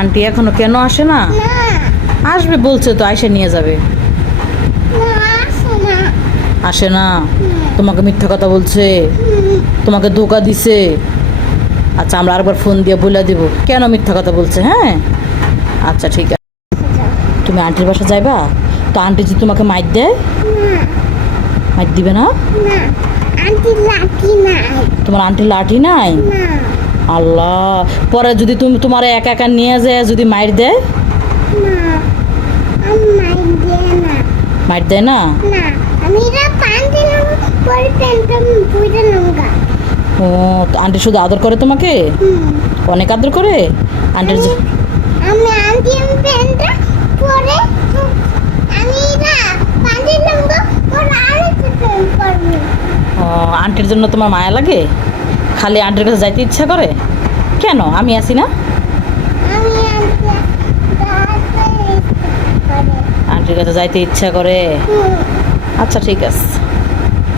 Aunty এখনো কেন আসে না? আসবে বলছে তো, আইসা নিয়ে যাবে। আসে না? তোমাকে মিথ্যা কথা বলছে, তোমাকে ধোকা দিছে। আচ্ছা, আমরা আরেকবার ফোন দিয়ে বলে দিব কেন মিথ্যা কথা বলছে। হ্যাঁ, আচ্ছা ঠিক আছে। তুমি আন্টির বাসা যাইবা তো? আন্টি যদি তোমাকে মাইর দেয়? মাইর দিবে না? তোমার আন্টির লাঠি নাই? আল্লাহ, পরে যদি তুমি তোমার একা একা নিয়ে যায় যদি মাইর দেয়? মাইর দেয় না? ও, তো আন্টি শুধু আদর করে তোমাকে? অনেক আদর করে আন্টির ও, আন্টির জন্য তোমার মায়া লাগে? খালি আন্টির কাছে যাইতে ইচ্ছা করে? কেন, আমি আছি না? আন্টির কাছে যাইতে ইচ্ছা করে। আচ্ছা ঠিক আছে।